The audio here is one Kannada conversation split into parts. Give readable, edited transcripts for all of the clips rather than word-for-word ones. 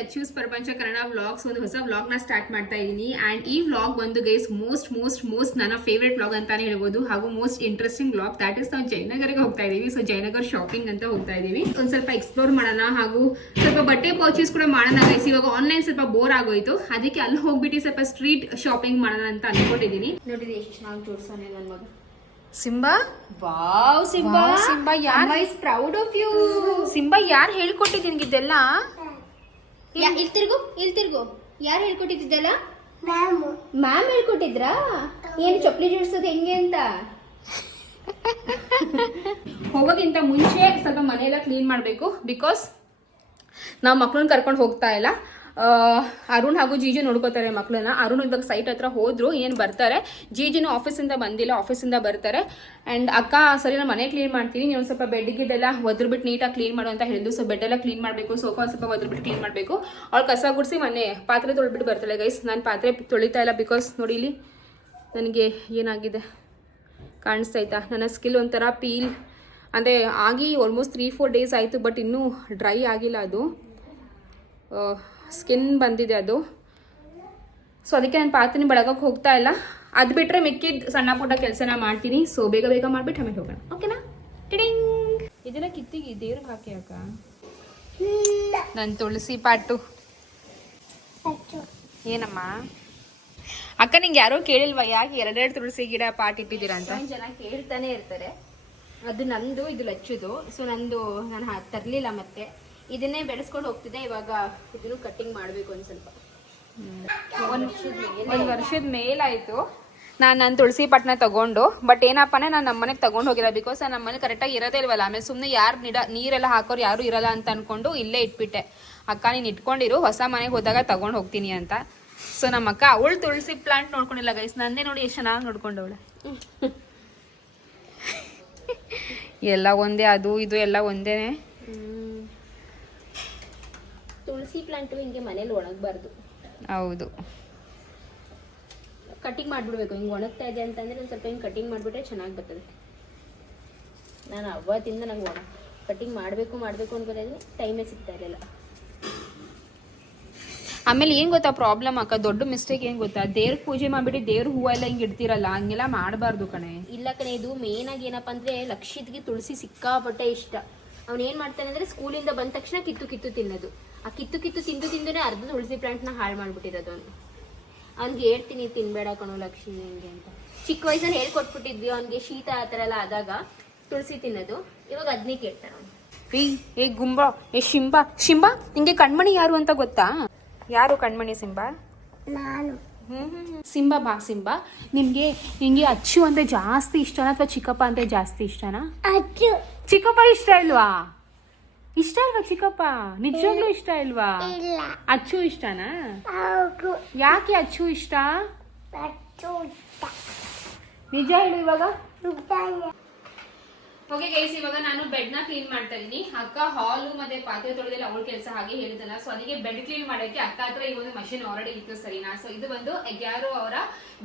ಲಚ್ಚೂಸ್ ಪ್ರಪಂಚ ಕನ್ನಡ ವ್ಲಾಗ್ಸ್ ಒಂದು ಹೊಸ ವ್ಲಾಗ್ನ ಸ್ಟಾರ್ಟ್ ಮಾಡ್ತಾ ಇದ್ದೀನಿ. ಆ್ಯಂಡ್ ಈ ವ್ಲಾಗ್ ಬಂದು ಗೈಸ್ ಮೋಸ್ಟ್ ನನ್ನ ಫೇವ್ರೆಟ್ ವ್ಲಾಗ್ ಅಂತಾನೆ ಹೇಳ್ಬೋದು, ಹಾಗೂ most interesting vlog. That is ನಾವು ಜಯನಗರಿಗೆ ಹೋಗ್ತಾ ಇದೀವಿ. ಸೊ ಜಯನಗರ್ ಶಾಪಿಂಗ್ ಅಂತ ಹೋಗ್ತಾ ಇದೀವಿ. ಒಂದು ಸ್ವಲ್ಪ ಎಕ್ಸ್ಪ್ಲೋರ್ ಮಾಡೋಣ, ಹಾಗೂ ಸ್ವಲ್ಪ ಬಟ್ಟೆ ಪರ್ಚೇಸ್ ಕೂಡ ಮಾಡೋಣ ಗೈಸ್. ಇವಾಗ ಆನ್ಲೈನ್ ಸ್ವಲ್ಪ ಬೋರ್ ಆಗೋಯ್ತು, ಅದಕ್ಕೆ ಅಲ್ಲಿ ಹೋಗ್ಬಿಟ್ಟು ಸ್ವಲ್ಪ ಸ್ಟ್ರೀಟ್ ಶಾಪಿಂಗ್ ಮಾಡೋಣ ಅಂತ ಅನ್ಕೊಂಡಿದ್ದೀನಿ. ನೋಡಿರಿ ಎಷ್ಟು ಚೆನ್ನಾಗಿ ಜೋಡ್ಸೋನೆ ನನ್ನ ಮಗ ಸಿಂಬಾ. ವಾವ್ ಸಿಂಬಾ, ಸಿಂಬಾ ಯಾರ್ is proud of you. Simba ಯಾರು ಹೇಳ್ಕೊಟ್ಟಿದ್ದು ನಿನ್ಗಿದ್ದೆಲ್ಲ? ಇಲ್ಲಿ ತಿರ್ಗು ಯಾರು ಹೇಳ್ಕೊಟ್ಟಿದ್ದೆಲ್ಲ? ಮ್ಯಾಮ್ ಹೇಳ್ಕೊಟ್ಟಿದ್ರಾ? ಏನು ಚಪ್ಪಲಿ ಜೋಡಿಸೋದು ಹೆಂಗೆ ಅಂತ? ಹೋಗೋಕ್ಕಿಂತ ಮುಂಚೆ ಸ್ವಲ್ಪ ಮನೆಯೆಲ್ಲ ಕ್ಲೀನ್ ಮಾಡಬೇಕು. ಬಿಕಾಸ್ ನಾವು ಮಕ್ಳನ್ನ ಕರ್ಕೊಂಡು ಹೋಗ್ತಾ ಇಲ್ಲ. ಅರುಣ್ ಹಾಗೂ ಜೀಜು ನೋಡ್ಕೋತಾರೆ ಮಕ್ಕಳನ್ನ. ಅರುಣ್ ಇವಾಗ ಸೈಟ್ ಹತ್ರ ಹೋದ್ರು, ಏನು ಬರ್ತಾರೆ. ಜೀಜಿನ ಆಫೀಸಿಂದ ಬಂದಿಲ್ಲ, ಆಫೀಸಿಂದ ಬರ್ತಾರೆ. ಆ್ಯಂಡ್ ಅಕ್ಕ ಸರಿ ನಾನು ಮನೆ ಕ್ಲೀನ್ ಮಾಡ್ತೀನಿ, ನೀವು ಸ್ವಲ್ಪ ಬೆಡ್ಗಿದ್ದೆಲ್ಲ ಒದ್ರಬಿಟ್ಟು ನೀಟಾಗಿ ಕ್ಲೀನ್ ಮಾಡು ಅಂತ ಹೇಳಿದ್ರು. ಸೊ ಬೆಡ್ ಎಲ್ಲ ಕ್ಲೀನ್ ಮಾಡಬೇಕು, ಸೋಫಾ ಸ್ವಲ್ಪ ಒದ್ರಬಿಟ್ಟು ಕ್ಲೀನ್ ಮಾಡಬೇಕು. ಅವಳು ಕಸ ಗುಡಿಸಿ ಮನೆ ಪಾತ್ರೆ ತೊಳ್ಬಿಟ್ಟು ಬರ್ತಾಳೆ ಗೈಸ್. ನಾನು ಪಾತ್ರೆ ತೊಳಿತಾ ಇಲ್ಲ, ಬಿಕಾಸ್ ನೋಡಿ ಇಲ್ಲಿ ನನಗೆ ಏನಾಗಿದೆ ಕಾಣಿಸ್ತೈತಾ, ನನ್ನ ಸ್ಕಿಲ್ ಒಂಥರ ಪೀಲ್ ಅಂದರೆ ಆಗಿ ಆಲ್ಮೋಸ್ಟ್ 3-4 ಡೇಸ್ ಆಯಿತು, ಬಟ್ ಇನ್ನೂ ಡ್ರೈ ಆಗಿಲ್ಲ. ಅದು ಸ್ಕಿನ್ ಬಂದಿದೆ ಅದು. ಸೊ ಅದಕ್ಕೆ ನಾನು ಪಾತ್ರೆ ಬೆಳಗಕ್ಕೆ ಹೋಗ್ತಾ ಇಲ್ಲ. ಅದು ಬಿಟ್ಟರೆ ಮಿಕ್ಕಿದ ಸಣ್ಣ ಪುಟ್ಟ ಕೆಲಸನ ಮಾಡ್ತೀನಿ. ಸೊ ಬೇಗ ಮಾಡಿಬಿಟ್ಟು ಆಮೇಲೆ ಹೋಗೋಣ, ಓಕೆನಾ? ಟಿಡಿಂಗ್ ಇದೆಲ್ಲ ಕಿತ್ತಿಗೆ ದೇವ್ರಿಗೆ ಹಾಕಿ ಅಕ್ಕ. ನನ್ನ ತುಳಸಿ ಪಾಟು ಏನಮ್ಮ ಅಕ್ಕ, ನಿಂಗೆ ಯಾರೋ ಕೇಳಿಲ್ವಾ ಯಾಕೆ 2 ತುಳಸಿ ಗಿಡ ಪಾಟ್ ಇಟ್ಟಿದ್ದೀರಾ ಅಂತ? ಜನ ಕೇಳ್ತಾನೆ ಇರ್ತಾರೆ. ಅದು ನಂದು, ಇದು ಲಚ್ಚುದು. ಸೊ ನಂದು ನಾನು ತರಲಿಲ್ಲ, ಮತ್ತೆ ಇದನ್ನೇ ಬೆಳೆಸ್ಕೊಂಡು ಹೋಗ್ತಿದ್ದೆ. ಇವಾಗ ಇದನ್ನು ಕಟ್ಟಿಂಗ್ ಮಾಡಬೇಕು. ಒಂದು ಸ್ವಲ್ಪ ಒಂದು ವರ್ಷದ ಮೇಲಾಯಿತು ನಾನು ತುಳಸಿ ಪಟ್ನ ತಗೊಂಡು. ಬಟ್ ಏನಪ್ಪನೇ ನಾನು ನಮ್ಮನೆಗೆ ತಗೊಂಡು ಹೋಗಿಲ್ಲ, ಬಿಕಾಸ್ ನಾನು ನಮ್ಮನೆ ಕರೆಕ್ಟಾಗಿ ಇರೋದೇ ಇಲ್ವಲ್ಲ. ಆಮೇಲೆ ಸುಮ್ಮನೆ ಯಾರು ನೀರೆಲ್ಲ ಹಾಕೋರು ಯಾರು ಇರಲ್ಲ ಅಂತ ಅಂದ್ಕೊಂಡು ಇಲ್ಲೇ ಇಟ್ಬಿಟ್ಟೆ. ಅಕ್ಕ ನೀನು ಇಟ್ಕೊಂಡಿರು, ಹೊಸ ಮನೆಗೆ ಹೋದಾಗ ತಗೊಂಡು ಹೋಗ್ತೀನಿ ಅಂತ. ಸೊ ನಮ್ಮ ಅಕ್ಕ ಅವಳು ತುಳಸಿ ಪ್ಲಾಂಟ್ ನೋಡ್ಕೊಂಡಿಲ್ಲ ಗೈಸ್, ನಂದೇ ನೋಡಿ ಎಷ್ಟು ಚೆನ್ನಾಗಿ ನೋಡ್ಕೊಂಡವಳೆ. ಎಲ್ಲ ಒಂದೇ, ಅದು ಇದು ಎಲ್ಲ ಒಂದೇನೆ. ತುಳಸಿ ಪ್ಲಾಂಟು ಹಿಂಗೆ ಮನೇಲಿ ಒಣಗಬಾರ್ದು. ಹೌದು, ಕಟಿಂಗ್ ಮಾಡಿಬಿಡ್ಬೇಕು. ಹಿಂಗೆ ಒಣಗ್ತಾ ಇದೆ ಅಂತಂದರೆ ಒಂದು ಸ್ವಲ್ಪ ಹಿಂಗೆ ಕಟಿಂಗ್ ಮಾಡಿಬಿಟ್ರೆ ಚೆನ್ನಾಗಿ ಬರ್ತದೆ. ನಾನು ಅವತ್ತಿಂದ ನಂಗೆ ಕಟಿಂಗ್ ಮಾಡಬೇಕು ಅನ್ಕೋತಿದ್ದೀನಿ, ಟೈಮೇ ಸಿಗ್ತಾ ಇರಲಿಲ್ಲ. ಆಮೇಲೆ ಏನು ಗೊತ್ತಾ ಪ್ರಾಬ್ಲಮ್ ಅಕ್ಕ, ದೊಡ್ಡ ಮಿಸ್ಟೇಕ್ ಏನು ಗೊತ್ತಾ, ದೇವ್ರ ಪೂಜೆ ಮಾಡಿಬಿಟ್ಟು ದೇವ್ರ ಹೂವು ಎಲ್ಲ ಹಿಂಗೆ ಇಡ್ತಿರಲ್ಲ, ಹಂಗೆಲ್ಲ ಮಾಡಬಾರ್ದು ಕಣೆ. ಇಲ್ಲ ಕಣೆ, ಇದು ಮೇನಾಗಿ ಏನಪ್ಪ ಅಂದರೆ ಲಕ್ಷಿತ್ಗೆ ತುಳಸಿ ಸಿಕ್ಕಾಪಟ್ಟೆ ಇಷ್ಟ. ಅವ್ನು ಏನು ಮಾಡ್ತಾನೆ ಅಂದರೆ ಸ್ಕೂಲಿಂದ ಬಂದ ತಕ್ಷಣ ಕಿತ್ತು ತಿನ್ನೋದು. ಆ ಕಿತ್ತು ತಿಂದುನೇ ಅರ್ಧ ತುಳಸಿ ಪ್ಲಾಂಟ್ನ ಹಾಳು ಮಾಡಿಬಿಟ್ಟಿರೋದು ಅವನು. ಅವ್ನಿಗೆ ಹೇಳ್ತೀನಿ ತಿನ್ಬೇಡ ಕಣೋ ಲಕ್ಷ್ಮಿ ಹೆಂಗೆ ಅಂತ. ಚಿಕ್ಕ ವಯಸ್ಸಲ್ಲಿ ಹೇಳ್ಕೊಟ್ಬಿಟ್ಟಿದ್ವಿ ಅವ್ನಿಗೆ, ಶೀತ ಆ ಥರ ಎಲ್ಲ ಆದಾಗ ತುಳಸಿ ತಿನ್ನೋದು. ಇವಾಗ ಅದನ್ನೇ ಕೇಳ್ತಾನೆ ಅವನು. ಏ ಗುಂಬ, ಏ ಶಿಂಬಾ ನಿಂಗೆ ಕಣ್ಮಣಿ ಯಾರು ಅಂತ ಗೊತ್ತಾ? ಯಾರು ಕಣ್ಮಣಿ? ಸಿಂಬಾ ನಾನು. ಸಿಂಬಾ ಬಾ. ಸಿಂಬಾ ನಿಂಗೆ ಅಚ್ಚು ಅಂದ್ರೆ ಜಾಸ್ತಿ ಇಷ್ಟನಾ ಅಥವಾ ಚಿಕ್ಕಪ್ಪ ಅಂದ್ರೆ ಜಾಸ್ತಿ ಇಷ್ಟನಾ? ಅಚ್ಚು. ಚಿಕ್ಕಪ್ಪ ಇಷ್ಟ ಇಲ್ವಾ? ಇಷ್ಟ ಅಲ್ವಾ ಚಿಕ್ಕಪ್ಪ? ನಿಜವಾಗ್ಲೂ ಇಷ್ಟ ಇಲ್ವಾ? ಅಚ್ಚು ಇಷ್ಟನಾ? ಯಾಕೆ ಅಚ್ಚು ಇಷ್ಟ? ನಿಜ ಹೇಳು ಇವಾಗ. ಓಕೆ ಗೈಸ್, ಇವಾಗ ನಾನು ಬೆಡ್ ನ ಕ್ಲೀನ್ ಮಾಡ್ತಾ ಇದೀನಿ. ಅಕ್ಕ ಹಾಲು ಮತ್ತೆ ಪಾತ್ರೆ ತೊಳೆದಲ್ಲ ಅವಳ ಕೆಲಸ ಹಾಗೆ ಹೇಳಿದಲ್ಲ. ಸೊ ಅದಕ್ಕೆ ಬೆಡ್ ಕ್ಲೀನ್ ಮಾಡೋಕೆ ಅಕ್ಕ ಹತ್ರ ಈ ಒಂದು ಮಷಿನ್ ಆಲ್ರೆಡಿ ಇತ್ತು, ಸರಿನಾ? ಸೊ ಇದು ಬಂದು ಗ್ಯಾರೋ ಅವರ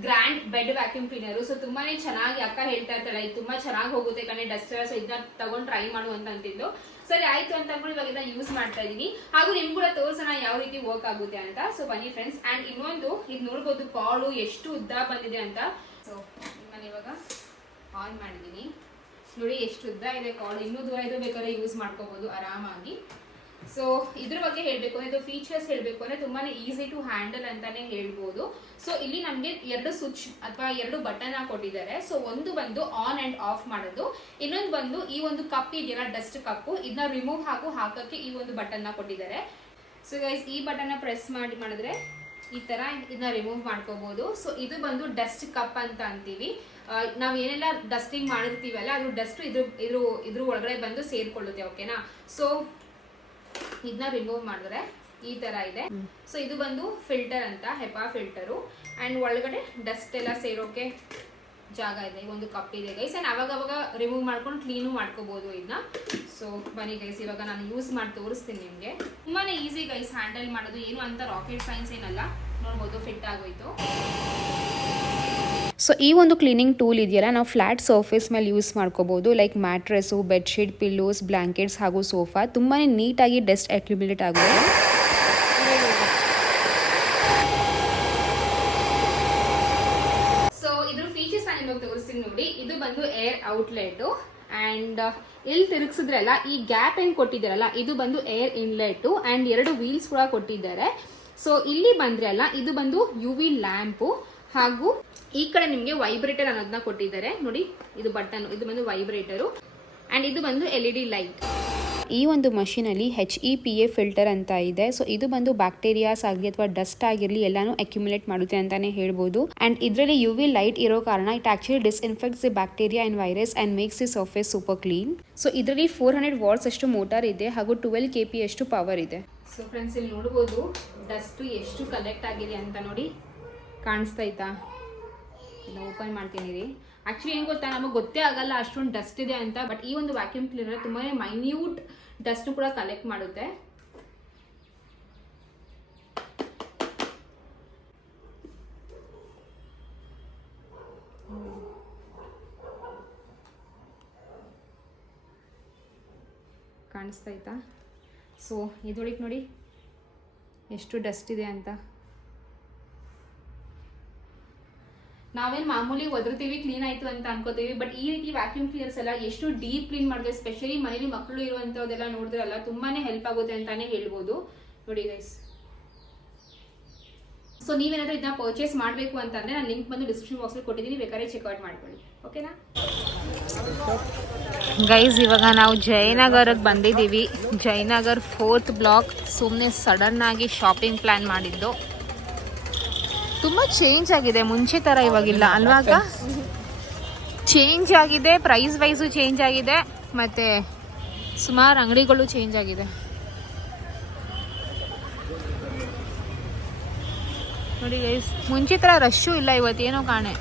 grand bed vacuum cleaner. So ತುಂಬಾನೇ ಚೆನ್ನಾಗಿ ಅಕ್ಕ ಹೇಳ್ತಾ ಇರ್ತಾಳೆ, ಇದು ತುಂಬಾ ಚೆನ್ನಾಗಿ ಹೋಗುತ್ತೆ ಕಣೆ ಡಸ್ಟರ್. ಸೊ ಇದನ್ನ ತಗೊಂಡು ಟ್ರೈ ಮಾಡು ಅಂತ ಅಂತಿದ್ದು. ಸರಿ ಆಯ್ತು ಅಂತ ಅಂದ್ಬಿಟ್ಟು ಇವಾಗ ಇದನ್ನ ಯೂಸ್ ಮಾಡ್ತಾ ಇದೀನಿ. ಹಾಗೂ ನಿಮ್ ಕೂಡ ತೋರ್ಸೋಣ ಯಾವ ರೀತಿ ವರ್ಕ್ ಆಗುತ್ತೆ ಅಂತ. ಸೊ ಬನ್ನಿ ಫ್ರೆಂಡ್ಸ್. ಅಂಡ್ ಇನ್ನೊಂದು ಇದು ನೋಡ್ಬೋದು ಕಾಳು ಎಷ್ಟು ಉದ್ದ ಬಂದಿದೆ ಅಂತ. ಸೊ ನಾನು ಇವಾಗ ಆನ್ ಮಾಡಿದೀನಿ, ನೋಡಿ ಎಷ್ಟು ಉದ್ದ ಇದೆ ಕಾಳು. ಇನ್ನೂ ದೂರ ಇದು ಬೇಕಾದ್ರೆ ಯೂಸ್ ಮಾಡ್ಕೋಬಹುದು ಆರಾಮಾಗಿ. ಸೊ ಇದ್ರ ಬಗ್ಗೆ ಹೇಳ್ಬೇಕು ಅಂದ್ರೆ, ಇದು ಫೀಚರ್ಸ್ ಹೇಳ್ಬೇಕು ಅಂದ್ರೆ ತುಂಬಾನೇ ಈಸಿ ಟು ಹ್ಯಾಂಡಲ್ ಅಂತಾನೆ ಹೇಳ್ಬೋದು. ಸೊ ಇಲ್ಲಿ ನಮ್ಗೆ 2 ಸ್ವಿಚ್ ಅಥವಾ 2 ಬಟನ್ ಕೊಟ್ಟಿದ್ದಾರೆ. ಸೊ ಒಂದು ಬಂದು ಆನ್ ಅಂಡ್ ಆಫ್ ಮಾಡೋದು, ಇನ್ನೊಂದು ಬಂದು ಈ ಒಂದು ಕಪ್ ಇದೆಯಲ್ಲ ಡಸ್ಟ್ ಕಪ್, ಇದನ್ನ ರಿಮೂವ್ ಹಾಗೂ ಹಾಕಕ್ಕೆ ಈ ಒಂದು ಬಟನ್ ಕೊಟ್ಟಿದ್ದಾರೆ. ಸೊ ಗೈಸ್ ಈ ಬಟನ್ ಪ್ರೆಸ್ ಮಾಡಿದ್ರೆ ಈ ತರ ಇದನ್ನ ರಿಮೂವ್ ಮಾಡ್ಕೋಬಹುದು. ಸೊ ಇದು ಬಂದು ಡಸ್ಟ್ ಕಪ್ ಅಂತ ಅಂತೀವಿ. ನಾವ್ ಏನೆಲ್ಲ ಡಸ್ಟಿಂಗ್ ಮಾಡಿರ್ತೀವಲ್ಲ ಅದು ಡಸ್ಟ್ ಇದ್ರ ಒಳಗಡೆ ಬಂದು ಸೇರ್ಕೊಳ್ಳುತ್ತೆ, ಓಕೆನಾ? ಸೊ ಇದನ್ನ ರಿಮೂವ್ ಮಾಡಿದ್ರೆ ಈ ತರ ಇದೆ. ಸೊ ಇದು ಬಂದು ಫಿಲ್ಟರ್ ಅಂತ, ಹೆಪಾ ಫಿಲ್ಟರು. ಅಂಡ್ ಒಳಗಡೆ ಡಸ್ಟ್ ಎಲ್ಲ ಸೇರೋಕೆ ಜಾಗ ಇದೆ. ಒಂದು ಕಪ್ ಇದೆ ಗೈಸ್. ಅಂಡ್ ಅವಾಗ ರಿಮೂವ್ ಮಾಡ್ಕೊಂಡು ಕ್ಲೀನು ಮಾಡ್ಕೋಬಹುದು ಇದನ್ನ. ಸೊ ಬನ್ನಿ ಗೈಸ್, ಇವಾಗ ನಾನು ಯೂಸ್ ಮಾಡಿ ತೋರಿಸ್ತೀನಿ ನಿಮ್ಗೆ. ತುಂಬಾನೇ ಈಸಿ ಗೈಸ್ ಹ್ಯಾಂಡಲ್ ಮಾಡೋದು, ಏನು ಅಂತ ರಾಕೆಟ್ ಸೈನ್ಸ್ ಏನಲ್ಲ. ನೋಡ್ಬೋದು ಫಿಟ್ ಆಗೋಯ್ತು. ಸೊ ಈ ಒಂದು ಕ್ಲೀನಿಂಗ್ ಟೂಲ್ ಇದೆಯಲ್ಲ, ನಾವು ಫ್ಲಾಟ್ ಸರ್ಫೇಸ್ ಮೇಲೆ ಯೂಸ್ ಮಾಡ್ಕೋಬಹುದು. ಲೈಕ್ ಮ್ಯಾಟ್ರೆಸ್ಸು, ಬೆಡ್ಶೀಟ್, ಪಿಲ್ಲೋಸ್, ಬ್ಲಾಂಕೆಟ್ಸ್ ಹಾಗೂ ಸೋಫಾ ತುಂಬಾ ನೀಟಾಗಿ ಡಸ್ಟ್ ಅಕ್ಯುಮುಲೇಟ್ ಆಗುತ್ತೆ. ಇದು ಬಂದು ಏರ್ ಔಟ್ಲೆಟ್ ಅಂಡ್ ಇಲ್ಲಿ ತಿರುಗಿಸಿದ್ರಲ್ಲ ಈ ಗ್ಯಾಪ್ ಹೆಂಗ್ ಕೊಟ್ಟಿದ್ದಾರಲ್ಲ ಇದು ಬಂದು ಏರ್ ಇನ್ಲೆಟ್ ಅಂಡ್ 2 ವೀಲ್ಸ್ ಕೂಡ ಕೊಟ್ಟಿದ್ದಾರೆ. ಸೊ ಇಲ್ಲಿ ಬಂದ್ರೆ ಅಲ್ಲ ಇದು ಬಂದು UV ಲ್ಯಾಂಪು ಹಾಗೂ ಈ ಕಡೆ ನಿಮಗೆ ವೈಬ್ರೇಟರ್ ಅನ್ನೋದನ್ನ ಕೊಟ್ಟಿದ್ದಾರೆ ನೋಡಿ. ಇದು ಬಟನ್, ಇದು ಬಂದು ವೈಬ್ರೇಟರು ಅಂಡ್ ಇದು ಬಂದು LED ಲೈಟ್. ಈ ಒಂದು ಮಷೀನಲ್ಲಿ HEPA ಫಿಲ್ಟರ್ ಅಂತ ಇದೆ. ಸೊ ಇದು ಬಂದು ಬ್ಯಾಕ್ಟೀರಿಯಾಸ್ ಆಗಲಿ ಅಥವಾ ಡಸ್ಟ್ ಆಗಿರಲಿ ಎಲ್ಲಾನು ಅಕ್ಯುಮುಲೇಟ್ ಮಾಡುತ್ತೆ ಅಂತಾನೆ ಹೇಳ್ಬೋದು. ಅಂಡ್ ಇದರಲ್ಲಿ UV ಲೈಟ್ ಇರೋ ಕಾರಣ it actually disinfects the bacteria and virus and makes the surface super clean. So ಇದರಲ್ಲಿ 400 ವಾಟ್ಸ್ ಅಷ್ಟು ಮೋಟಾರ್ ಇದೆ ಹಾಗೂ 12 kp ಅಷ್ಟು ಪವರ್ ಇದೆ. ಸೊ ಫ್ರೆಂಡ್ಸ್ ಇಲ್ಲಿ ನೋಡ್ಬೋದು ಡಸ್ಟ್ ಎಷ್ಟು ಕಲೆಕ್ಟ್ ಆಗಿದೆ ಅಂತ ನೋಡಿ, ಕಾಣಿಸ್ತಾ ಓಪನ್ ಮಾಡ್ತೀನಿ ರೀ. ಆಕ್ಚುಲಿ ಏನ್ ಗೊತ್ತಾ, ನಮಗೆ ಗೊತ್ತೇ ಆಗಲ್ಲ ಅಷ್ಟೊಂದು ಡಸ್ಟ್ ಇದೆ ಅಂತ. ಬಟ್ ಈ ಒಂದು ವ್ಯಾಕ್ಯೂಮ್ ಕ್ಲೀನರ್ ತುಂಬಾನೇ ಮೈನ್ಯೂಟ್ ಡಸ್ಟ್ ಕೂಡ ಕಲೆಕ್ಟ್ ಮಾಡುತ್ತೆ. ಕಾಣಿಸ್ತಾ. ಸೊ ಇದೊಳಗೆ ನೋಡಿ ಎಷ್ಟು ಡಸ್ಟ್ ಇದೆ ಅಂತ. ನಾವೇನು ಮಾಮೂಲಿ ಒದರ್ತೀವಿ ಕ್ಲೀನ್ ಆಯ್ತು ಅಂತ ಅನ್ಕೋತೀವಿ, ಬಟ್ ಈ ರೀತಿ ವ್ಯಾಕ್ಯೂಮ್ ಕ್ಲೀನರ್ಸ್ ಎಲ್ಲ ಎಷ್ಟು ಡೀಪ್ ಕ್ಲೀನ್ ಮಾಡಿದ್ರೆ, ಸ್ಪೆಷಲಿ ಮನೇಲಿ ಮಕ್ಕಳು ಇರುವಂತದ್ದೆಲ್ಲ ನೋಡಿದ್ರಲ್ಲ ತುಂಬಾನೇ ಹೆಲ್ಪ್ ಆಗುತ್ತೆ ಅಂತಾನೆ ಹೇಳ್ಬೋದು. ನೋಡಿ ಗೈಸ್, ಸೊ ನೀವೇನಾದ್ರೂ ಇದನ್ನ ಪರ್ಚೇಸ್ ಮಾಡಬೇಕು ಅಂತಂದ್ರೆ ನಾನು ಲಿಂಕ್ ಬಂದು ಡಿಸ್ಕ್ರಿಪ್ಷನ್ ಬಾಕ್ಸ್ ಅಲ್ಲಿ ಕೊಟ್ಟಿದ್ದೀನಿ, ಬೇಕಾದ್ರೆ ಚೆಕ್ಔಟ್ ಮಾಡ್ಕೊಳ್ಳಿ. ಓಕೆನಾ ಗೈಸ್, ಇವಾಗ ನಾವು ಜಯನಗರಕ್ಕೆ ಬಂದಿದ್ದೀವಿ. Jayanagar 4th block. ಸುಮ್ಮನೆ ಸಡನ್ ಆಗಿ ಶಾಪಿಂಗ್ ಪ್ಲಾನ್ ಮಾಡಿದ್ದು. ತುಂಬ ಚೇಂಜ್ ಆಗಿದೆ, ಮುಂಚೆ ಥರ ಇವಾಗಿಲ್ಲ ಅಲ್ವಾಗ. ಚೇಂಜ್ ಆಗಿದೆ, ಪ್ರೈಸ್ ವೈಸು ಚೇಂಜ್ ಆಗಿದೆ, ಮತ್ತು ಸುಮಾರು ಅಂಗಡಿಗಳು ಚೇಂಜ್ ಆಗಿದೆ. ನೋಡಿ ಗೈಸ್, ಮುಂಚೆ ಥರ ರಶ್ಶು ಇಲ್ಲ ಇವತ್ತೇನೋ ಕಾಣೆ.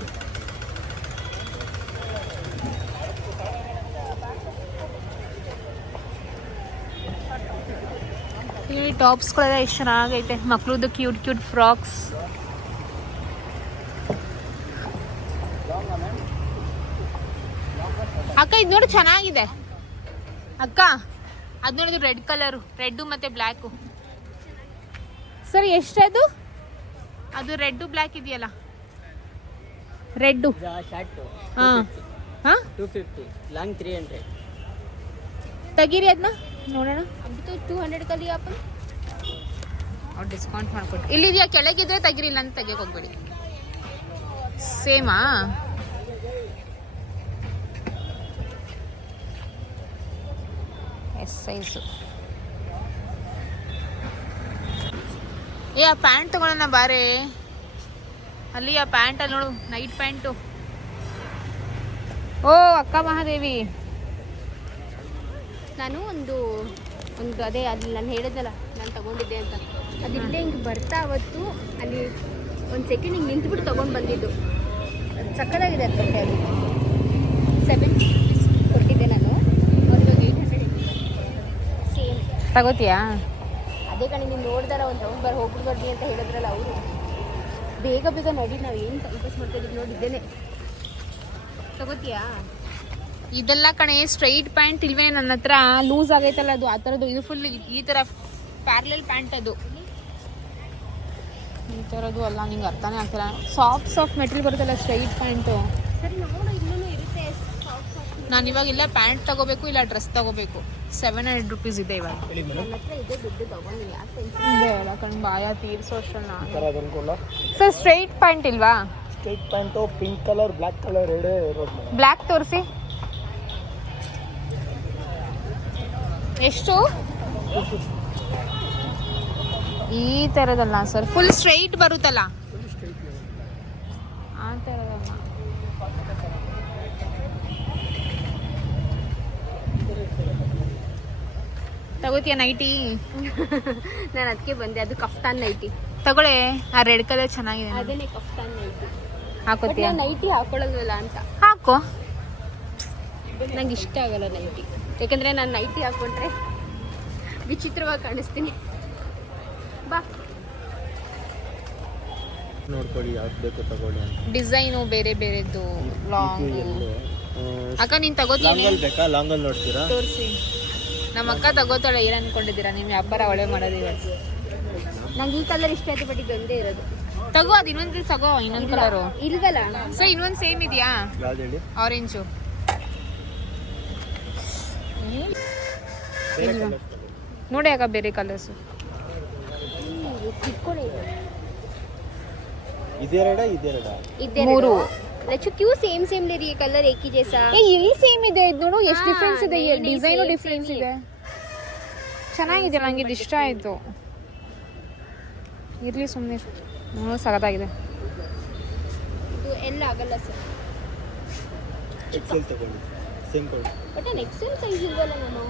ಇಲ್ಲಿ ಟಾಪ್ಸ್ಗಳೆಲ್ಲ ಎಷ್ಟು ಚೆನ್ನಾಗೈತೆ, ಮಕ್ಳದ್ದು ಕ್ಯೂಟ್ ಕ್ಯೂಟ್ ಫ್ರಾಕ್ಸ್. ಅಕ್ಕ ಇದು ನೋಡಿ ಚೆನ್ನಾಗಿದೆ ಅಕ್ಕ, ಅದು ನೋಡಿದ್ರು ರೆಡ್ ಕಲರು, ರೆಡ್ಡು ಮತ್ತೆ ಬ್ಲ್ಯಾಕು. ಸರಿ ಎಷ್ಟದು? ಅದು ರೆಡ್ಡು ಬ್ಲ್ಯಾಕ್ ಇದೆಯಲ್ಲ, ರೆಡ್ಡು. ಹಾಂ ಹಾಂ 250 ಲಾಂಗ್ 300. ತೆಗೀರಿ ಅದನ್ನ ನೋಡೋಣ. ಅದು 200 ಕಲಿ ಅಪ್ಪ, ಅವ್ರು ಡಿಸ್ಕೌಂಟ್ ಮಾಡ್ಕೊಟ್ಟು. ಇಲ್ಲಿದೆಯಾ? ಕೆಳಗಿದ್ರೆ ತೆಗಿರಿಲ್ಲ ಅಂತ ತೆಗಿಯಕ್ಕೆ ಹೋಗ್ಬೇಡಿ. ಸೇಮಾ? Yes size. ಏ ಆ ಪ್ಯಾಂಟ್ ತಗೊಳ್ಳೋಣ ಬಾರೆ. ಅಲ್ಲಿ ಆ ಪ್ಯಾಂಟಲ್ಲಿ ನೋಡು, ನೈಟ್ ಪ್ಯಾಂಟು. ಓ ಅಕ್ಕ ಮಹಾದೇವಿ, ನಾನು ಒಂದು ಅದೇ ಅಲ್ಲಿ ನಾನು ಹೇಳಿದ್ನಲ್ಲ ನಾನು ತಗೊಂಡಿದ್ದೆ ಅಂತ, ಅದಿಲ್ಲೇ ಹಿಂಗೆ ಬರ್ತಾ ಅವತ್ತು ಅಲ್ಲಿ ಒಂದು ಸೆಕೆಂಡ್ ಹಿಂಗೆ ನಿಂತ್ಬಿಟ್ಟು ತೊಗೊಂಡು ಬಂದಿದ್ದು. ಅದು ಸಕ್ಕತ್ತಾಗಿದೆ. ಅದು ಬಟ್ಟೆ ಅದು 70 rupees ಕೊಟ್ಟಿದ್ದೆ ನಾನು, ಅವ್ರಿಗೆ 800 ಸೇಮ್. ತಗೋತೀಯಾ? ಅದೇ ಕಣೆ ನೀನು ನೋಡ್ದಲ್ಲ, ಒಂದು ರೌಂಡ್ ಹೋಗ್ಬಿಟ್ಟು ಬರ್ರಿ ಅಂತ ಹೇಳಿದ್ರಲ್ಲ ಅವರು. ಬೇಗ ಬೇಗ ನಡಿ, ನಾವು ಏನು ಟೈಮ್ ಮಾಡ್ತಿದ್ದೀವಿ ನೋಡಿದ್ದೇನೆ. ತಗೋತೀಯಾ? ಇದೆಲ್ಲ ಕಣೆ ಸ್ಟ್ರೈಟ್ ಪ್ಯಾಂಟ್ ಇಲ್ವೇ ನನ್ನ ಹತ್ರ, ಲೂಸ್ ಆಗೈತಲ್ಲ ಅದು, ಆ ಥರದ್ದು. ಇದು ಫುಲ್ ಈ ಥರ ಪ್ಯಾರಲಲ್ ಪ್ಯಾಂಟ್, ಅದು ಈ ಥರದ್ದು ಅಲ್ಲ. ನಿಂಗೆ ಅರ್ಥನೇ ಆಗ್ತಿಲ್ಲ. ಸಾಫ್ಟ್ ಮೆಟೀರಿಯಲ್ ಬರುತ್ತಲ್ಲ ಸ್ಟ್ರೈಟ್ ಪ್ಯಾಂಟು. ಸರಿ ನೋಡು, ಇನ್ನೂ ಇರುತ್ತೆ. ನಾನು ಇವಾಗ ಇಲ್ಲ ಪ್ಯಾಂಟ್ ತಗೋಬೇಕು ಇಲ್ಲ ಡ್ರೆಸ್ ತಗೋಬೇಕು. 700 rupees ಇದೆ ಇವಾಗ. ನನ್ನ ಹತ್ರ ಇದೆ ದುಡ್ಡು, ತಗೊಂಡು ಯಾಕೆ ಇದೆ ಅಲ್ಲ ಕಣ್, ಬಾಯ ತೀರ್ಸೋ ಅಷ್ಟಲ್ಲ. ಸರ್ ಸ್ಟ್ರೈಟ್ ಪ್ಯಾಂಟ್ ಇಲ್ವಾ? Straight pant pink colour black colour ಎರಡೇ ಇರೋದು. ಬ್ಲ್ಯಾಕ್ ತೋರಿಸಿ. ಎಷ್ಟು? ಈ ಥರದಲ್ಲ ಸರ್, ಫುಲ್ ಸ್ಟ್ರೈಟ್ ಬರುತ್ತಲ್ಲ ಆ ಥರದಲ್ಲ. ತಗೋತೀಯ ನೈಟಿ? ನಾನು ಅದಕ್ಕೆ ಬಂದೆ. ಅದು ಕಫ್ತಾನ್ ನೈಟಿ ತಗೊಳ್ಳೆ, ಆ ರೆಡ್ ಕಲರ್ ಚೆನ್ನಾಗಿದೆ. ಅದನ್ನೇ ಕಫ್ತಾನ್ ನೈಟಿ ಹಾಕೋತೀಯ? ನೈಟಿ ಹಾಕೊಳ್ಳಲ್ವಲ್ಲ ಅಂತ. ಹಾಕೋ. ನಂಗೆ ಇಷ್ಟ ಆಗಲ್ಲ ನೈಟಿ, ಯಾಕಂದರೆ ನಾನು ನೈಟಿ ಹಾಕ್ಕೊಂಡ್ರೆ ವಿಚಿತ್ರವಾಗಿ ಕಾಣಿಸ್ತೀನಿ. ಬಾ ನೋಡ್ಕೊಳ್ಳಿ ಯಾವ್ದು ಬೇಕು ತಗೊಳ್ಳಿ ಅಂತ. ಡಿಸೈನು ಬೇರೆ ಬೇರೆದ್ದು. ಲಾಂಗ್ ಅಕ್ಕ ನೀನು ತಗೋತೀನಿ? ಲಾಂಗಲ್ಲಿ ಬೇಕಾ? ಲಾಂಗಲ್ಲಿ ನೋಡ್ತೀರಾ? ತೋರಿಸಿ. ನಮ್ಮ ಅಕ್ಕ ತಗೋತಾಳೆ. ಏನು ಅನ್ಕೊಂಡಿದ್ದೀರಾ? ನಿಮ್ಮ ವ್ಯಾಪಾರ ಒಳ್ಳೆ ಮಾಡೋದು ಇವತ್ತು. ನಂಗೆ ಈ ಕಲರ್ ಇಷ್ಟ ಆಯ್ತು, ಬಟ್ ಇದೊಂದೇ ಇರೋದು. ತಗೋ ಅದು ಇನ್ನೊಂದು ತಗೋ ಇನ್ನೊಂದು ಕಲರು ಇಲ್ವಲ್ಲ ಸರ್ ಇನ್ನೊಂದು ಸೇಮ್ ಇದೆಯಾ ಯಾವ್ದು ಹೇಳಿ? ಆರೆಂಜು ನೋಡಿ ಯಾಕ ಬೇರೆ ಕಲರ್ಸು ಇಟ್ಕೊಳ್ಳಿ ಇದೆರಡ ಇದ್ದೇ ಮೂರು लच्छू क्यों सेम सेम ले रही है कलर एक ही जैसा ಇಲ್ಲಿ ಸೇಮ್ ಇದೆ ಇದು ನೋಡು ಎಷ್ಟು ಹಾ, ಡಿಫ್ರೆನ್ಸ್ ಇದೆ नहीं, नहीं, ಡಿಸೈನು same, ಡಿಫ್ರೆನ್ಸ್ same ಇದೆ ಚೆನ್ನಾಗಿದೆ ನಂಗೆ ಇದು ಇಷ್ಟ ಆಯಿತು ಇರಲಿ ಸುಮ್ಮನೆ ಸಖತ್ತಾಗಿದೆ ಇದು ಎಲ್ಲ ಆಗಲ್ಲ ಸರ್ ಎಕ್ಸೆಲ್ ತಗೊಳ್ಳಿ ಸೇಮ್ ಕೊಡಿ. ಬಟ್ ನಾನು ಎಕ್ಸೆಲ್ ಸೈಜ್ ಇಲ್ವಲ್ಲ ನಾನು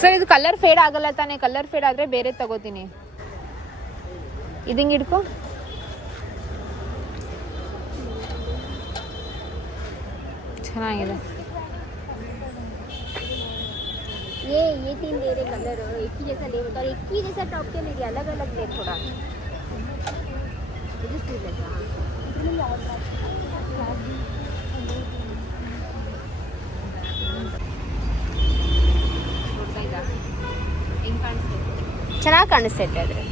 ಸರ್ ಇದು ಕಲರ್ ಫೇಡ್ ಆಗಲ್ಲ ತಾನೇ ಕಲರ್ ಫೇಡ್ ಆದರೆ ಬೇರೆ ತಗೋತೀನಿ ಇದು ಹಿಂಗೆ ಹಿಡ್ಕೊ ಚೆನ್ನಾಗಿದೆ ये तीन ले रहे कलर एक ही जैसा ले और एक ही जैसा टॉप के ले रही अलग अलग ले थोड़ा ಇದು ಸ್ಕೂಲ್ ಅಲ್ಲ ಚೆನ್ನಾಗಿ ಕಾಣಿಸ್ತೈತೆ ಆದರೆ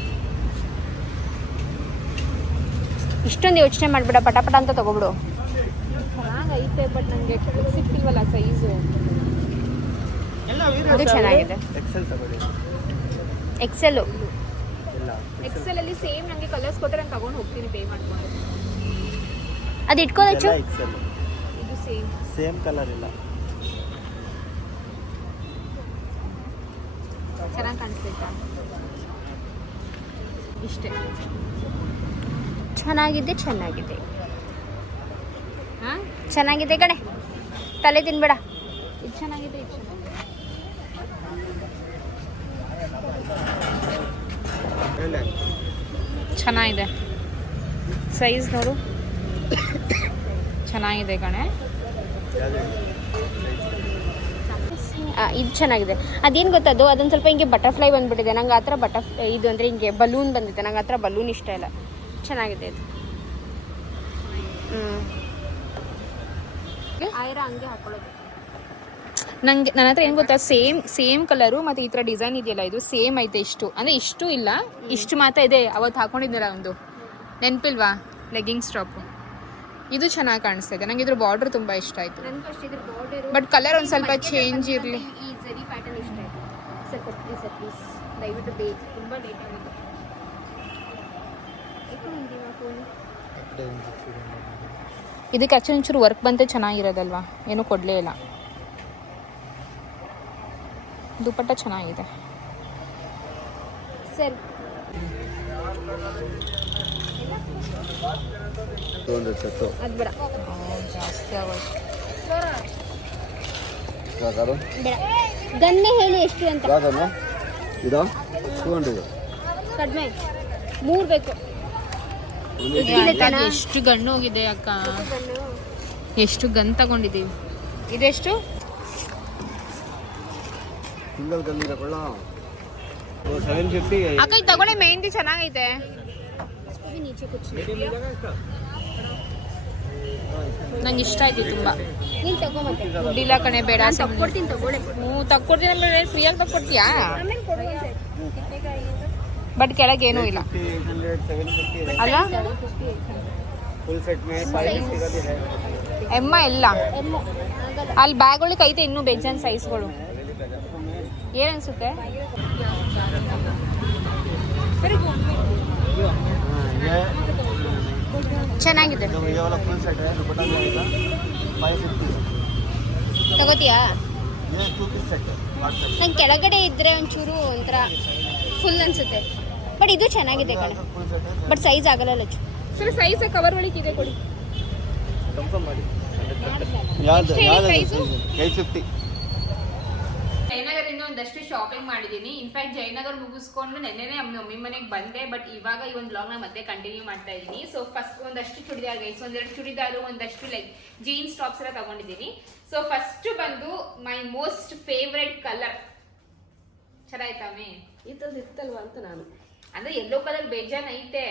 ಇಷ್ಟೊಂದು ಯೋಚನೆ ಮಾಡ್ಬೇಡ ಪಟ ಅಂತ ತಗೋಬಿಡು ಚೆನ್ನಾಗೈತೆ ಬಟ್ ನನಗೆ ಸಿಕ್ತಿಲ್ವಲ್ಲ ಸೈಜು ಅದು ಚೆನ್ನಾಗಿದೆ ಎಕ್ಸೆಲ್ ತಗೊಳ್ಳಿ. ಎಕ್ಸೆಲ್ ಇಲ್ಲ ಎಕ್ಸೆಲ್ ಅಲ್ಲಿ ಸೇಮ್ ನನಗೆ ಕಲರ್ಸ್ ಕೊಟ್ಟರೆ ನಾನು ತಗೊಂಡು ಹೋಗ್ತೀನಿ ಪೇ ಮಾಡ್ಕೊಂಡು ಅದು ಇಟ್ಕೊಳ್ಳೋದು ಎಕ್ಸೆಲ್ ಇದು ಸೇಮ್ ಸೇಮ್ ಕಲರ್ ಇಲ್ಲ. ಚೆನ್ನಾಗಿ ಕಾಣಿಸ್ತೈತಾ ಇಷ್ಟೇ ಚೆನ್ನಾಗಿದೆ ಚೆನ್ನಾಗಿದೆ ಕಣೆ ತಲೆ ತಿನ್ಬೇಡ ಇದು ಚೆನ್ನಾಗಿದೆ ಇದು ಚೆನ್ನಾಗಿದೆ ಚೆನ್ನಾಗಿದೆ ಸೈಜ್ ನೋಡು ಚೆನ್ನಾಗಿದೆ ಕಣೆ ಇದು ಚೆನ್ನಾಗಿದೆ ಅದೇನು ಗೊತ್ತದು ಅದೊಂದು ಸ್ವಲ್ಪ ಹಿಂಗೆ ಬಟರ್ಫ್ಲೈ ಬಂದ್ಬಿಟ್ಟಿದೆ ನಂಗೆ ಆ ಥರ ಇದು ಅಂದರೆ ಹಿಂಗೆ ಬಲೂನ್ ಬಂದಿದೆ ನಂಗೆ ಆ ಥರ ಬಲೂನ್ ಇಷ್ಟ ಇಲ್ಲ ಚೆನ್ನಾಗಿದೆ ಇದು ಆಯ್ರ ಹಂಗೆ ಹಾಕೊಳ್ಳೋದು ನನಗೆ ನನ್ನ ಹತ್ರ ಏನು ಗೊತ್ತಾ ಸೇಮ್ ಕಲರು ಮತ್ತು ಈ ಥರ ಡಿಸೈನ್ ಇದೆಯಲ್ಲ ಇದು ಸೇಮ್ ಐತೆ ಇಷ್ಟು ಅಂದರೆ ಇಷ್ಟು ಇಲ್ಲ ಇಷ್ಟು ಮಾತ್ರ ಇದೆ ಅವತ್ತು ಹಾಕೊಂಡಿದ್ದೀರ ಒಂದು ನೆನಪಿಲ್ವಾ ಲೆಗ್ಗಿಂಗ್ಸ್ ಟಾಪು ಇದು ಚೆನ್ನಾಗಿ ಕಾಣಿಸ್ತಾ ಇದೆ ನನಗೆ ಇದ್ರ ಬಾರ್ಡರ್ ತುಂಬ ಇಷ್ಟ ಆಯಿತು ನನಗೂ ಅಷ್ಟೇ ಇದ್ರ ಬಾರ್ಡರ್ ಬಟ್ ಕಲರ್ ಒಂದು ಸ್ವಲ್ಪ ಚೇಂಜ್ ಇರಲಿ ಈ ಜರಿ ಪ್ಯಾಟರ್ನ್ ಇಷ್ಟ ಆಯಿತು ಸರ್ ಪ್ಲೀಸ್ ದಯವಿಟ್ಟು ಬೇಗ ತುಂಬ ಲೇಟ್ ಆಗಿದೆ ಇದಕ್ಕೆ ಆ್ಯಕ್ಚುಲಿ ಒಂಚೂರು ವರ್ಕ್ ಬಂತೆ ಚೆನ್ನಾಗಿರೋದಲ್ವಾ ಏನೂ ಕೊಡಲೇ ಇಲ್ಲ ದುಪ್ಪಟ್ಟ ಚೆನ್ನಾಗಿದೆ ಸರ್ ಅದು ಬೇಡ ಜಾಸ್ತಿ ಆಗೋಯ್ತು ಬೇಡ ಗನ್ನೇ ಹೇಳಿ ಎಷ್ಟು ಅಂತ ಇದು 200 ಕಡಿಮೆ 3 ಬೇಕು ಎಷ್ಟು ಗಣ್ಣು ಹೋಗಿದೆ ಅಕ್ಕ ಎಷ್ಟು ಗನ್ ತಗೊಂಡಿದ್ದೀವಿ ಇದೆಷ್ಟು ಸಿಂಗಲ್ ಗನ್ ಇದೆ ಕೊಳ್ಳ 750 ಅಕ್ಕ ಇದು ತಗೊಳ್ಳಿ ಮೆಹಂದಿ ಚೆನ್ನಾಗೈತೆ ನೀಚೆ ಕುಚ್ಚು ನಂಗೆ ಇಷ್ಟ ಆಯ್ತು ತುಂಬ ನೀನು ತಗೋ ಮತ್ತೆ ದುಡ್ಡಿಲ್ಲ ಕಣೆ ಬೇಡ ನಾನು ತಗೊಡ್ತೀನಿ ತಗೊಳ್ಳೆ ತಕ್ಕೊಡ್ತೀನಿ ಆಮೇಲೆ ಫ್ರೀಯಾಗಿ ತಕ್ಕೊಡ್ತೀಯಾ ಆಮೇಲೆ ಕೊಡುವ ಬಟ್ ಕೆಳಗೆ ಏನೂ ಇಲ್ಲ 800 750 ಅಲ್ಲ फुल सेट में 550 का भी है. ಎಮ್ಮ ಎಲ್ಲ ಅಲ್ಲಿ ಬ್ಯಾಗ್ಗಳಿಗೆ ಐತೆ ಇನ್ನೂ ಬೇಜಾನ್ ಸೈಜ್ಗಳು ಏನನ್ಸುತ್ತೆ ಚೆನ್ನಾಗಿದೆ ये वाला फुल सेट है दुपट्टा लगेगा 550. ತಗೋತೀಯಾ ये 2 पीस सेट है. ನಂಗೆ ಕೆಳಗಡೆ ಇದ್ರೆ ಒಂಚೂರು ಒಂಥರ ಫುಲ್ ಅನ್ಸುತ್ತೆ ಬಟ್ ಇದು ಚೆನ್ನಾಗಿದೆ ಕಣೆ फुल सेट है. ಬಟ್ ಸೈಜ್ ಆಗಲ್ಲ ಲಚ್ಚು ಸರಿ ಸೈಜ್ ಕವರ್ ಒಳಗೆ ಇದೆ ಕೊಡಿ कंफर्म ಮಾಡಿ. ಯಾವುದು 850. ಜಯನಗರಿಂದ ಒಂದಷ್ಟು ಶಾಪಿಂಗ್ ಮಾಡಿದೀನಿ. ಇನ್ಫ್ಯಾಕ್ಟ್ ಜಯನಗರ್ ಮುಗಿಸ್ಕೊಂಡು ನೆನ್ನೆನೆ ಮಮ್ಮಿ ಮನೆಗೆ ಬಂದೆ. ಬಟ್ ಇವಾಗ ಈ ಒಂದು ಬ್ಲಾಗ್ ನ ಮತ್ತೆ ಕಂಟಿನ್ಯೂ ಮಾಡ್ತಾ ಇದ್ದೀನಿ. ಸೊ ಫಸ್ಟ್ ಒಂದಷ್ಟು ಚೂಡಿದಾರ್ ಗೈಸ್, ಒಂದೆರಡು ಚೂಡಿದಾರು, ಒಂದಷ್ಟು ಲೈಕ್ ಜೀನ್ಸ್ ಟಾಪ್ಸ್ ಎಲ್ಲ ತಗೊಂಡಿದ್ದೀನಿ. ಸೊ ಫಸ್ಟ್ ಬಂದು ಮೈ ಮೋಸ್ಟ್ ಫೇವ್ರೆಟ್ ಕಲರ್. ಚೆನ್ನಾಯ್ತಾಮಿ ಇತ್ತಲ್ವಾ ಅಂತ ನಾನು ಅಂದ್ರೆ ಯೆಲ್ಲೋ ಕಲರ್ ಬೇಜಾನ್ ಐತೆ,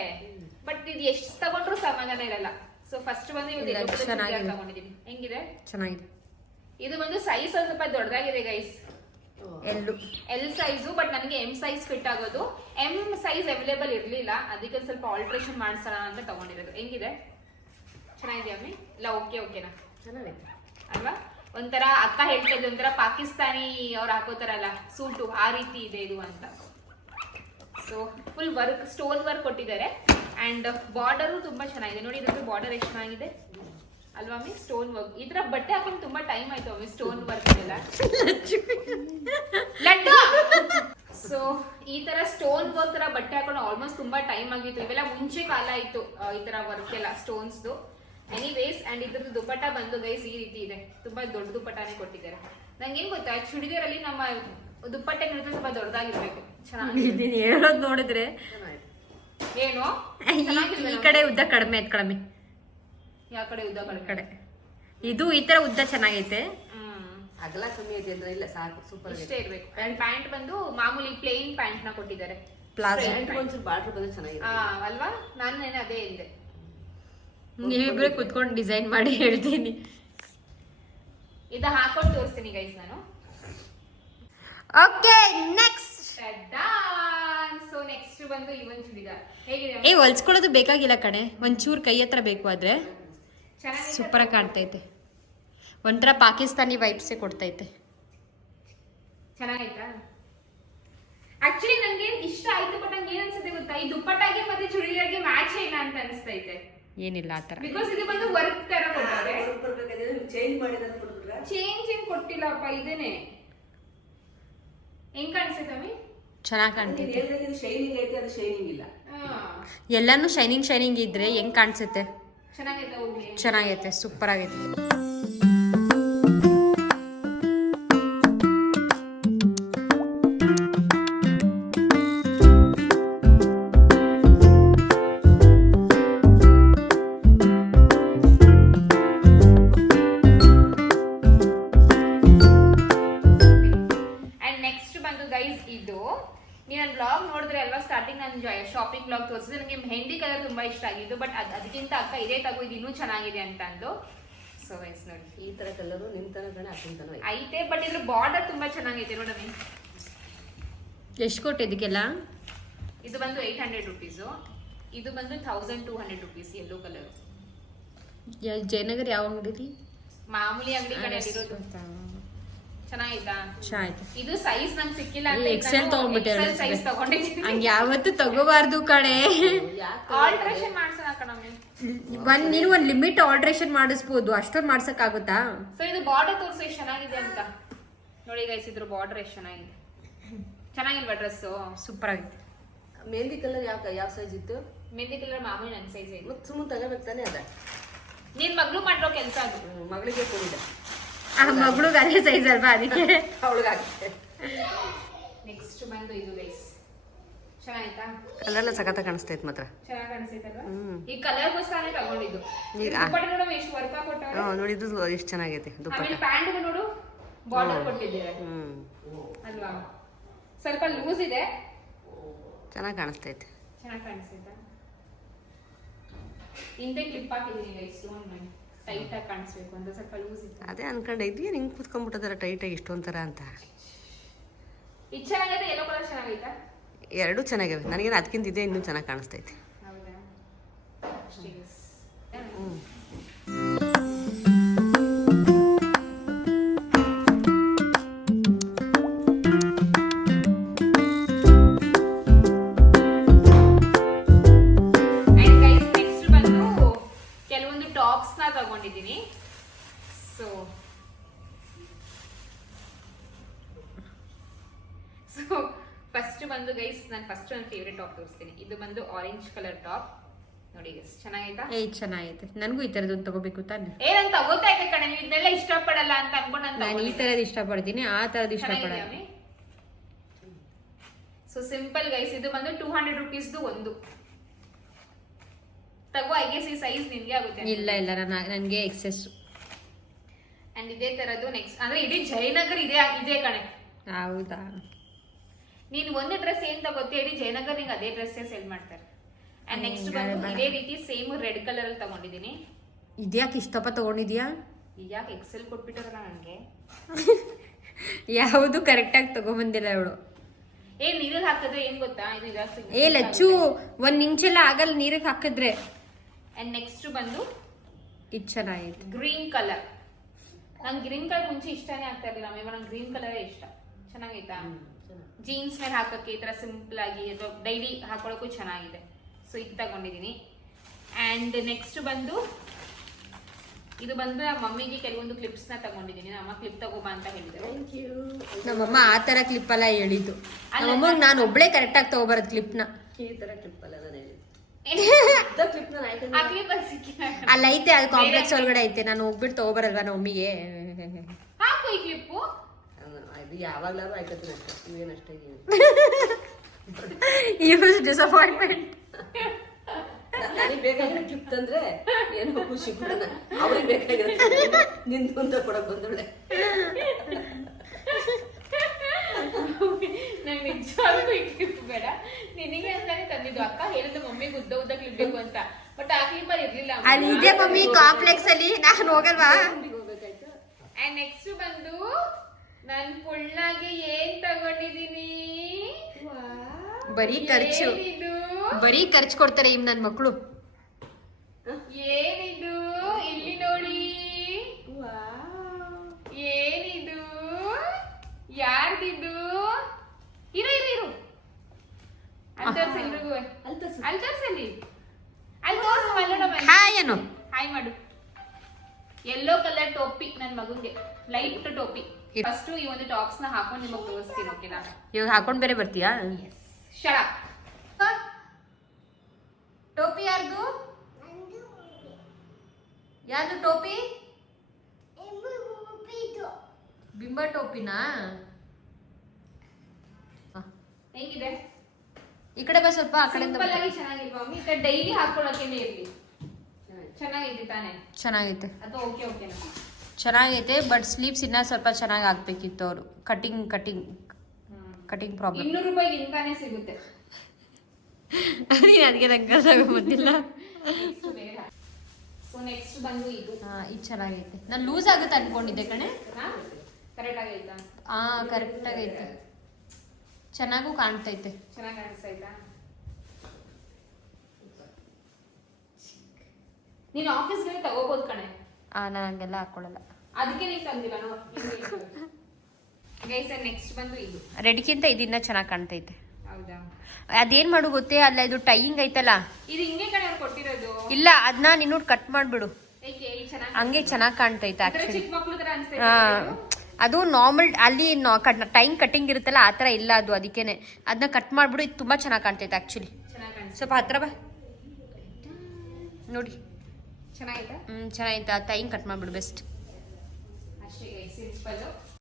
ಬಟ್ ಇದು ಎಷ್ಟು ತಗೊಂಡ್ರು ಸಮಾಧಾನ ಇರಲ್ಲ. ಸೊ ಫಸ್ಟ್ ಬಂದು ಇವತ್ತು ಯೆಲ್ಲೋ ಕಲರ್ ಚೂಡಿದಾರ್ ತಗೊಂಡಿದ್ದೀನಿ. ಹೆಂಗಿದೆ? ಚೆನ್ನಾಗಿದೆ. ಇದು ಬಂದು ಸೈಜ್ ಸ್ವಲ್ಪ ದೊಡ್ಡದಾಗಿದೆ ಗೈಸ್. ಎಲ್ ಸೈಜು, ಬಟ್ ನನಗೆ ಎಂ ಸೈಜ್ ಫಿಟ್ ಆಗೋದು. ಎಂ ಸೈಜ್ ಅವೈಲೇಬಲ್ ಇರ್ಲಿಲ್ಲ, ಅದಕ್ಕೆ ಸ್ವಲ್ಪ ಆಲ್ಟ್ರೇಷನ್ ಮಾಡ್ಸೋಣ ಅಂತ ತಗೊಂಡಿರೋದು. ಹೆಂಗಿದೆ, ಚೆನ್ನಾಗಿದೆ ಅಮ್ಮಿ? ಇಲ್ಲ ಓಕೆನಾ? ಚೆನ್ನಾಗೈತೆ ಅಲ್ವಾ? ಒಂಥರ ಅಕ್ಕ ಹೇಳ್ತಾ ಇದ್ದೆ, ಒಂಥರ ಪಾಕಿಸ್ತಾನಿ ಅವ್ರು ಹಾಕೋತಾರಲ್ಲ ಸೂಟು, ಆ ರೀತಿ ಇದೆ ಇದು ಅಂತ. So full work, stone work ಕೊಟ್ಟಿದ್ದಾರೆ. ಅಂಡ್ ಬಾರ್ಡರು ತುಂಬಾ ಚೆನ್ನಾಗಿದೆ ನೋಡಿ. ಇದ್ರ ಬಾರ್ಡರ್ ಎಷ್ಟು ಚೆನ್ನಾಗಿದೆ ಅಲ್ವಾ ಮಮ್ಮಿ? Stone work. ಈ ತರ ಬಟ್ಟೆ ಹಾಕೊಂಡು ತುಂಬಾ ಟೈಮ್ ಆಯ್ತು ಮಮ್ಮಿ, ಸ್ಟೋನ್ ವರ್ಕ್ ಎಲ್ಲ. ಲಡ್ಡು. ಸೊ ಈ ತರ ಸ್ಟೋನ್ ವರ್ಕ್ ತರ ಬಟ್ಟೆ ಹಾಕೊಂಡು ಆಲ್ಮೋಸ್ಟ್ ತುಂಬಾ ಟೈಮ್ ಆಗಿತ್ತು. ಇವೆಲ್ಲ ಮುಂಚೆ ಕಾಲ ಇತ್ತು ಈ ತರ ವರ್ಕ್ ಎಲ್ಲ ಸ್ಟೋನ್ಸ್ದು. ಎನಿವೇಸ್, ಅಂಡ್ ಇದ್ರದ್ದು ದುಪ್ಪಟ್ಟ ಬಂದು ಗೈಸ್ ಈ ರೀತಿ ಇದೆ. ತುಂಬಾ ದೊಡ್ಡ ದುಪ್ಪಟ್ಟಾನೇ ಕೊಟ್ಟಿದ್ದಾರೆ. ನಂಗೆ ಏನ್ ಗೊತ್ತಾ, ಚುಡಿದಾರಲ್ಲಿ ನಮ್ಮ ದುಪ್ಪಟ್ಟೆ ಸ್ವಲ್ಪ ದೊಡ್ಡದಾಗಿರ್ಬೇಕು. ಚೆನ್ನಾಗಿ ಹೇಳೋದ್ ನೋಡಿದ್ರೆ ಏನು ಈ ಕಡೆ ಉದ್ದ ಕಡಿಮೆ ಐತ್ ಕಡಿಮೆ. ಯಾವ ಕಡೆ ಉದ್ದ ಕಡೆ ಇದು ಈ ತರ ಉದ್ದ ಚೆನ್ನಾಗೈತೆ. ಅಗಲ ಕಮ್ಮಿ ಐತೆ ಅಂದ್ರೆ ಇಲ್ಲ ಸಾಕು, ಸೂಪರ್ ಇಷ್ಟೇ ಇರ್ಬೇಕು. ಅಂಡ್ ಪ್ಯಾಂಟ್ ಬಂದು ಮಾಮೂಲಿ ಪ್ಲೇನ್ ಪ್ಯಾಂಟ್ ನ ಕೊಟ್ಟಿದ್ದಾರೆ. ಪ್ಲಾಜೋ ಒಂಚೂರು ಬಾರ್ಡರ್ ಬಂದ್ರೆ ಚೆನ್ನಾಗಿದೆ ಅಲ್ವಾ? ನಾನು ಅದೇ ಇದ್ದೆ. ನೀವಿಬ್ರೆ ಕುತ್ಕೊಂಡು ಡಿಸೈನ್ ಮಾಡಿ ಹೇಳ್ತೀನಿ. ಇದು ಹಾಕೊಂಡು ತೋರಿಸ್ತೀನಿ ಗೈಸ್ ನಾನು. Okay next. ಸೊ ನೆಕ್ಸ್ಟ್ ಬಂದು ಇವನ್ ಚೂಡಿದಾರ್. ಹೇಗಿದೆ? ಹೊಲ್ಸ್ಕೊಳ್ಳೋದು ಬೇಕಾಗಿಲ್ಲ ಕಣೆ, ಒಂಚೂರು ಕೈ ಹತ್ರ ಬೇಕು. ಆದ್ರೆ ಚೆನ್ನಾಗಿದೆ, ಸೂಪರ್ ಆಗಿ ಕಾಣ್ತೈತೆ. ಒಂಥರ ಪಾಕಿಸ್ತಾನಿ ವೈಬ್ಸೇ ಕೊಡ್ತೈತೆ. ಚೆನ್ನಾಗೈತಾ? ಆಕ್ಚುಲಿ ನಂಗೆ ಇಷ್ಟ ಆಯ್ತು, ಬಟ್ ನಂಗೆ ಏನ್ ಅನ್ಸುತ್ತೆ ಗೊತ್ತಾ, ಈ ದುಪ್ಪಟ್ಟಾಗೆ ಮತ್ತೆ ಚೂಡಿದಾರ್ಗೆ ಮ್ಯಾಚ್ ಇಲ್ಲ ಅಂತ ಅನಿಸ್ತೈತೆ. ಏನಿಲ್ಲ ಆತರ, ಬಿಕಾಸ್ ಇದು ಬಂದು ವರ್ಕ್ ತರ ಕೊಟ್ಟಿದ್ದಾರೆ. ಚೇಂಜ್ ಮಾಡಿದ್ರೆ ಕೊಡ್ಬಿಟ್ರೆ ಚೇಂಜ್ ಏನ್ ಕೊಟ್ಟಿಲ್ಲಪ್ಪ, ಇದೇನೆ. ಹೆಂಗ್ ಕಾಣಿಸ್ತೈತೆ ಅಮ್ಮಿ? ಚೆನ್ನಾಗಿ ಕಾಣ್ತೈತೆ. ಶೈನಿಂಗ್ ಐತೆ, ಅದು ಶೈನಿಂಗ್ ಇಲ್ಲ. ಎಲ್ಲಾನು ಶೈನಿಂಗ್ ಇದ್ರೆ ಹೆಂಗ್ ಕಾಣಿಸುತ್ತೆ? ಚೆನ್ನಾಗೈತೆ ಹೋಗಿ. ಚೆನ್ನಾಗೈತೆ, ಸೂಪರ್ ಆಗೈತೆ. ಸ್ಟಾರ್ಟಿಂಗ್ ನಾನು ಶಾಪಿಂಗ್ ಬ್ಲಾಗ್ ತೋರಿಸಿದ್ರೆ ನನಗೆ ಮೆಹಂದಿ ಕಲರ್ ತುಂಬಾ ಇಷ್ಟ ಆಗಿದ್ದು, ಬಟ್ ಅದಕ್ಕಿಂತ ಅಕ್ಕ ಇದೇ ತಗೋ, ಇದು ಇನ್ನೂ ಚೆನ್ನಾಗಿದೆ ಅಂತ ಅಂದು. ಸೊ ಗೈಸ್ ನೋಡಿ, ಈ ತರ ಕಲರು ನಿಮ್ ತರ ಕಣ ಅಕ್ಕಂತನೂ ಐತೆ, ಬಟ್ ಇದ್ರ ಬಾರ್ಡರ್ ತುಂಬಾ ಚೆನ್ನಾಗೈತೆ ನೋಡಮ್ಮಿ. ಎಷ್ಟು ಕೊಟ್ಟು ಇದಕ್ಕೆಲ್ಲ? ಇದು ಬಂದು 800 ರುಪೀಸು, ಇದು ಬಂದು 1200 ರುಪೀಸ್. Yellow colour. ಜಯನಗರ್ ಯಾವ ಅಂಗಡಿ? ಮಾಮೂಲಿ ಅಂಗಡಿ ಕಡೆ ಇರೋದು. ಚೆನ್ನಾಗಿತ್ತಾ? ಚೆನ್ನಾಯ್ತು. ಇದು ಸೈಜ್ ನಂಗೆ ಸಿಕ್ಕಿಲ್ಲ ಅಂತ ಎಕ್ಸೆಲ್ ತಗೊಂಡ್ಬಿಟ್ಟೆ. ಸೈಜ್ ತಗೊಂಡಿದ್ದೀನಿ. ಹಂಗೆ ಯಾವತ್ತು ತಗೋಬಾರ್ದು ಕಣೆ. ಆಲ್ಟ್ರೇಷನ್ ಮಾಡ್ಸೋಣ ಕಣಮ್ಮಿ. ನೀನು ಒಂದ್ ಲಿಮಿಟ್ ಆಲ್ಟ್ರೇಷನ್ ಮಾಡಿಸ್ಬೋದು, ಅಷ್ಟೊಂದು ಮಾಡ್ಸಕ್ ಆಗುತ್ತಾ? ಸೊ ಇದು ಬಾರ್ಡರ್ ತೋರಿಸಿ ಎಷ್ಟು ಚೆನ್ನಾಗಿದೆ ಅಂತ ನೋಡಿ ಗೈಸ್. ಇದ್ರ ಬಾರ್ಡರ್ ಎಷ್ಟು ಚೆನ್ನಾಗಿದೆ. ಚೆನ್ನಾಗಿಲ್ವಾ ಡ್ರೆಸ್? ಸೂಪರ್ ಆಗಿದೆ. ಮೆಹಂದಿ ಕಲರ್ ಯಾವ ಸೈಜ್ ಇತ್ತು? ಮೆಹಂದಿ ಕಲರ್ ಮಾಮೂಲಿ ನನ್ನ ಸೈಜ್ ಇದೆ. ಮತ್ತೆ ಸುಮ್ಮನೆ ತಗೋಬೇಕು ತಾನೆ ಅದ. ನೀನ್ ಮಗಳು ಮಾಡಿರೋ ಕೆಲಸ ಅದು. ಮಗಳಿಗೆ ಕೊಡಿದೆ, ಆ ಮಗಳಿಗೆ ಅದೇ ಸೈಜ್ ಅಲ್ವಾ, ಅದಕ್ಕೆ ಅವಳಿಗಾಗುತ್ತೆ. ನೆಕ್ಸ್ಟ್ ಬಂದು ಇದು ಗೈಸ್. ಚೆನ್ನಾಯ್ತಾ? ಕಲರ್ ಸಖತ್ತ ಕಾಣಿಸ್ತೈತೆ ಮಾತ್ರ. ಚೆನ್ನಾಗಿ ಕಾಣಿಸ್ತೈತಲ್ವಾ? ಈ ಕಲರ್ಗೋಸ್ಕರನೇ ತಗೊಂಡಿದ್ದು. ಈಗ ದುಪ್ಪಟ್ಟ ನೋಡು ಎಷ್ಟು ವರ್ಕ್ ಕೊಟ್ಟವ್ರೆ. ನೋಡಿ, ಇದು ಎಷ್ಟು ಚೆನ್ನಾಗೈತೆ ದುಪ್ಪಟ್ಟ. ಆಮೇಲೆ ಪ್ಯಾಂಟ್ ನೋಡು, ಬಾರ್ಡರ್ ಕೊಟ್ಟಿದ್ದೀರಾ ಅಲ್ವಾ? ಸ್ವಲ್ಪ ಲೂಸ್ ಇದೆ, ಚೆನ್ನಾಗಿ ಕಾಣಿಸ್ತೈತೆ. ಚೆನ್ನಾಗಿ ಕಾಣಿಸ್ತೈತಾ? ಹಿಂದೆ ಕ್ಲಿಪ್ ಹಾಕಿದ್ದೀನಿ ಗೈಸ್, ಟೈಟ್ ಆಗಿ ಕಾಣಿಸ್ಬೇಕು ಅಂತ. ಸ್ವಲ್ಪ ಲೂಸ್ ಇದೆ. ಅದೇ ಅನ್ಕೊಂಡೆ, ಇದು ಹಿಂಗೆ ಕುತ್ಕೊಂಡ್ಬಿಟ್ಟದಾರ ಟೈಟ್ ಆಗಿ ಇಷ್ಟೊಂಥರ ಅಂತ. ಇದು ಚೆನ್ನಾಗೈತೆ, ಯೆಲ್ಲೋ ಕಲರ್ ಚೆನ್ನಾಗೈತಾ? ಎರಡೂ ಚೆನ್ನಾಗಿವೆ. ನನಗೇನು ಅದಕ್ಕಿಂತ ಇದೆ ಇನ್ನೂ ಚೆನ್ನಾಗಿ ಕಾಣಿಸ್ತೈತೆ. ಹೌದಾ? ಅಷ್ಟೇ guys. ಕೆಲವೊಂದು ಟಾಪ್ಸ್ ನ ತಗೊಂಡಿದ್ದೀನಿ. ಸೊ ಫಸ್ಟ್ ಬಂದು ಗೈಸ್, ನಾನು ಫಸ್ಟ್ ನನ್ನ ಫೇವ್ರೆಟ್ ಟಾಪ್ ತೋರಿಸ್ತೀನಿ. ಇದು ಬಂದು ಆರೆಂಜ್ ಕಲರ್ ಟಾಪ್ ನೋಡಿ ಗೈಸ್. ಚೆನ್ನಾಗೈತಾ? ಚೆನ್ನಾಗೈತೆ. ನನಗೂ ಈ ತರದ್ದು ತಗೋಬೇಕು ತಾನೆ. ನಾನು ತಗೋತಾ ಇದ್ದೆ ಕಣೆ, ನೀವು ಇದನ್ನೆಲ್ಲ ಇಷ್ಟಪಡಲ್ಲ ಅಂತ ಅನ್ಕೊಂಡು ನಾನು ಈ ತರದ್ ಇಷ್ಟಪಡ್ತೀನಿ, ಆ ತರದ್ ಇಷ್ಟಪಡಲ್ಲ. ಸೊ ಸಿಂಪಲ್ ಗೈಸ್, ಇದು ಬಂದು 200 ರುಪೀಸ್ದು ಒಂದು ತಗೋ. ಐ ಗೆಸ್ ಈ ಸೈಜ್ ನಿನ್ಗೆ ಆಗುತ್ತೆ. ಇಲ್ಲ ನನ್ಗೆ ಎಕ್ಸೆಸ್. ಅಂಡ್ ಇದೇ ತರದ್ದು ನೆಕ್ಸ್ಟ್ ಅಂದ್ರೆ ಇಡೀ ಜಯನಗರ್ ಇದೆ ಕಣೆ. ಹೌದಾ? ನೀನ್ ಒಂದು ಡ್ರೆಸ್ ಏನ್ ತಗೋತಿ ಇಡೀ ಜಯನಗರ್ ನಿಂಗೆ ಅದೇ ಡ್ರೆಸ್ ಸೇಲ್ ಮಾಡ್ತಾರೆ. ಅಂಡ್ ನೆಕ್ಸ್ಟ್ ಬಂದು ಇದೇ ರೀತಿ ಸೇಮ್ ರೆಡ್ ಕಲರ್ ಅಲ್ಲಿ ತಗೊಂಡಿದ್ದೀನಿ. ಇದ್ಯಾಕೆ ಇಷ್ಟಪ್ಪ ತಗೊಂಡಿದ್ಯಾ? ಯಾಕೆ ಎಕ್ಸೆಲ್ ಕೊಟ್ಬಿಟ್ಟಾರಲ್ಲ ನನಗೆ. ಯಾವುದು ಕರೆಕ್ಟಾಗಿ ತಗೊಂಬಂದಿಲ್ಲ ಇವಳು. ನೀರಲ್ಲಿ ಹಾಕಿದ್ರೆ ಏನ್ ಗೊತ್ತಾ, ಇದು ಜಾಸ್ತಿ ಏ ಲಚ್ಚು, ಒಂದ್ ನಿಮಿಷ ಆಗಲ್ಲ ನೀರಿಗೆ ಹಾಕಿದ್ರೆ. ಅಂಡ್ ನೆಕ್ಸ್ಟ್ ಬಂದು ಇದು ಚೆನ್ನಾಗೈತೆ. Green colour. ನಂಗೆ ಗ್ರೀನ್ ಕಲರ್ ಮುಂಚೆ ಇಷ್ಟನೇ ಆಗ್ತಾ ಇರಲಿಲ್ಲ, ಆಮೇಲೆ ನಂಗೆ ಗ್ರೀನ್ ಕಲರೇ ಇಷ್ಟ. ಚೆನ್ನಾಗೈತಾ? ಜೀನ್ಸ್ ಮೇಲೆ ಹಾಕಕ್ಕೆ ಈ ತರ ಸಿಂಪಲ್ ಆಗಿ ಡೈಲಿ ಹಾಕೊಳ್ಳೋಕ್ಕೂ ಚೆನ್ನಾಗಿದೆ. ಸೊ ಇದು ತಗೊಂಡಿದ್ದೀನಿ. ಅಂಡ್ ನೆಕ್ಸ್ಟ್ ಬಂದು ಇದು ಬಂದು ಮಮ್ಮಿಗೆ ಕೆಲವೊಂದು ಕ್ಲಿಪ್ಸ್ ನ ತಗೊಂಡಿದ್ದೀನಿ. ನಮ್ಮ ಕ್ಲಿಪ್ ತಗೋಬಾ ಅಂತ ಹೇಳಿದ್ರು. ನಮ್ಮಮ್ಮ ಆ ತರ ಕ್ಲಿಪ್ ಎಲ್ಲ ಹೇಳಿದ್ದು. ನಮ್ಮಮ್ಮಗೆ ನಾನು ಒಬ್ಳೆ ಕರೆಕ್ಟಾಗಿ ತಗೋಬಾರದು ಕ್ಲಿಪ್ನ. ಈ ತರ ಕ್ಲಿಪ್ ಅಲ್ಲ ನಾನು ಹೇಳಿದ್ದು. ಆ ಕ್ಲಿಪ್ ಅಲ್ಲಿ ಸಿಕ್ಕಿಲ್ಲ. ಅಲ್ಲ ಐತೆ, ಅದು ಕಾಂಪ್ಲೆಕ್ಸ್ ಒಳಗಡೆ ಐತೆ. ನಾನು ಹೋಗ್ಬಿಟ್ಟು ತಗೋಬರಲ್ವಾ ನಮ್ಮ ಮಮ್ಮಿಗೆ. ಹಾಕು ಈ ಕ್ಲಿಪ್ಪು. ಇದು ಯಾವಾಗ್ಲಾರು ಆಯ್ತದ ಅಷ್ಟೇ, ಇವೇನಷ್ಟೇ ಯೂಸ್ ಡಿಸಪಾಯಿಂಟ್ಮೆಂಟ್. ನನಗೆ ಬೇಕಾಗಿರೋ ಕ್ಲಿಪ್ ತಂದ್ರೆ ಏನೋ ಖುಷಿ ಬಿಡೋಣ, ಅವ್ರಿಗೆ ಬೇಕಾಗಿರೋ ನಿಂತು ಅಂತ ಕೊಡಕ್ ಬಂದೊಳ್ಳೆ. ನಂಗೆ ನಿಜವಾಗ್ಲೂ ಈ ಕ್ಲಿಪ್ ಬೇಡ, ನಿನಗೆ ಅಂತಾನೆ ತಂದಿದ್ದು. ಅಕ್ಕ ಹೇಳಿದ್ದು ಮಮ್ಮಿಗೆ ಉದ್ದ ಉದ್ದ ಕ್ಲಿಪ್ ಬೇಕು ಅಂತ, ಬಟ್ ಆ ಕ್ಲಿಪ್ ಅಲ್ಲಿ ಇರ್ಲಿಲ್ಲ. ಅಲ್ಲಿ ಇದೆ ಮಮ್ಮಿ ಕಾಂಪ್ಲೆಕ್ಸ್ ಅಲ್ಲಿ, ನಾನು ಹೋಗಲ್ವಾ. ಅಂಡ್ ನೆಕ್ಸ್ಟ್ ಬಂದು ನನ್ ಪುಳ್ಳಾಗೆ ಏನ್ ತಗೊಂಡಿದೀನಿ, ಬರೀ ಖರ್ಚು, ಏನಿದು ಬರೀ ಖರ್ಚು ಕೊಡ್ತಾರೆ ಇವ್ ನನ್ ಮಕ್ಳು. ಏನಿದು ಇಲ್ಲಿ ನೋಡಿ, ಏನಿದು, ಯಾರ್ದಿದು? ಇರು ಇರು ಇರು, ಅಲ್ಲಿ ತೋರ್ಸು ಎಲ್ರಿಗೂ, ಅಲ್ಲಿ ತೋರ್ಸಲ್ಲಿ, ಅಲ್ಲಿ ತೋರ್ಸು ಮಲ್ಲೋಣ. ಹಾಯ್ ಏನು ಹಾಯ್ ಮಾಡು. ಯೆಲ್ಲೋ ಕಲರ್ ಟೋಪಿ ನನ್ ಮಗುಂಗೆ, ಲೈಟ್ ಟೋಪಿ. ಫಸ್ಟ್ ಈ ಒಂದು ಟಾಪ್ಸ್ ನ ಹಾಕೊಂಡು ನಿಮಗೆ ತೋರಿಸ್ತೀನಿ. ಓಕೆನಾ? ಇವಾಗ ಹಾಕೊಂಡ್ ಬೇರೆ ಬರ್ತೀಯಾ? ಶಳ ಟೋಪಿ ಯಾರ್ದು? ಯಾರ್ದು ಟೋಪಿ? ಬಿಂಬ ಟೋಪಿನಾ? ಹೇಗಿದೆ? ಈ ಕಡೆ ಬಾ ಸ್ವಲ್ಪ, ಆ ಕಡೆಯಿಂದ ಸಿಂಪಲ್ ಆಗಿ ಚೆನ್ನಾಗಿಲ್ವಾ ಮಮ್ಮಿ? ಈಗ ಡೈಲಿ ಹಾಕೊಳ್ಳೋಕೆನೇ ಇರ್ಲಿ. ಚೆನ್ನಾಗೈತಿ ತಾನೆ? ಚೆನ್ನಾಗೈತೆ, ಅಥವಾ ಓಕೆ ಓಕೆನಾ? ಚೆನ್ನಾಗೈತೆ. ಬಟ್ ಸ್ಲೀವ್ಸ್ ಇನ್ನ ಸ್ವಲ್ಪ ಚೆನ್ನಾಗಿ ಹಾಕ್ಬೇಕಿತ್ತು ಅವರು. Cutting cutting cutting problem. 200 ರೂಪಾಯಿಗೆ ಇಂತಾನೆ ಸಿಗುತ್ತೆ. ನನಗೆ ನಂಗೆ ತಗೊಂಬಂದಿಲ್ಲ. ಸೊ ನೆಕ್ಸ್ಟ್ ಬಂದು ಇದು. ಇದು ಚೆನ್ನಾಗೈತೆ. ನಾನು ಲೂಸ್ ಆಗುತ್ತೆ ಅನ್ಕೊಂಡಿದ್ದೆ ಕಣೆ. ಕರೆಕ್ಟ್ ಆಗೈತಾ? ಕರೆಕ್ಟ್ ಆಗೈತೆ, ಚೆನ್ನಾಗೂ ಕಾಣ್ತೈತೆ. ಚೆನ್ನಾಗಿ ಕಾಣಿಸ್ತಾ? ನೀನು ಆಫೀಸ್ಗೆ ತಗೋಬಹುದು ಕಣೆ. ನಾನು ಹಂಗೆಲ್ಲ ಹಾಕೊಳ್ಳಲ್ಲ, ಅದಕ್ಕೆ ನೀನು ತಂದಿಲ್ಲ ನೋಡಿ. ಗೈಸ್ ನೆಕ್ಸ್ಟ್ ಬಂದು ಇದು. ರೆಡ್ಗಿಂತ ಇದಿನ್ನ ಚೆನ್ನಾಗಿ ಕಾಣ್ತೈತೆ. ಹೌದಾ? ಅದೇನ್ ಮಾಡು ಗೊತ್ತೇ, ಅಲ್ಲ ಇದು ಟೈಯಿಂಗ್ ಐತಲ್ಲ. ಇದು ಹಿಂಗೆ ಕಣೆ ಅವ್ರು ಕೊಟ್ಟಿರೋದು. ಇಲ್ಲ, ಅದನ್ನ ನೀನು ಕಟ್ ಮಾಡ್ಬಿಡು, ಏಕೆ ಚೆನ್ನಾಗಿ ಹಂಗೆ ಚೆನ್ನಾಗಿ ಕಾಣ್ತೈತೆ ಆಕ್ಚುಲಿ. ಚಿಕ್ಕ ಮಕ್ಳು ತರ ಅನ್ಸ್ತೈತೆ. ಅದು ನಾರ್ಮಲ್ ಅಲ್ಲಿ ಟೈಮ್ ಕಟ್ಟಿಂಗ್ ಇರುತ್ತಲ್ಲ, ಆ ಥರ ಇಲ್ಲ ಅದು. ಅದಕ್ಕೇನೆ ಅದನ್ನ ಕಟ್ ಮಾಡ್ಬಿಡು, ಇದು ತುಂಬಾ ಚೆನ್ನಾಗಿ ಕಾಣ್ತೈತೆ ಆಕ್ಚುಲಿ. ಚೆನ್ನಾಗಿ ಕಾಣಿಸ್ತಾ? ಸ್ವಲ್ಪ ಹತ್ರ ಬಾ ನೋಡಿ. ಚೆನ್ನಾಗಿತ್ತಾ? ಚೆನ್ನಾಗೈತೆ. ಆ ಟೈಮ್ ಕಟ್ ಮಾಡ್ಬಿಡು ಬೆಸ್ಟ್. ಅಷ್ಟೇ ಗೈಸ್, ಸಿಂಪಲ್.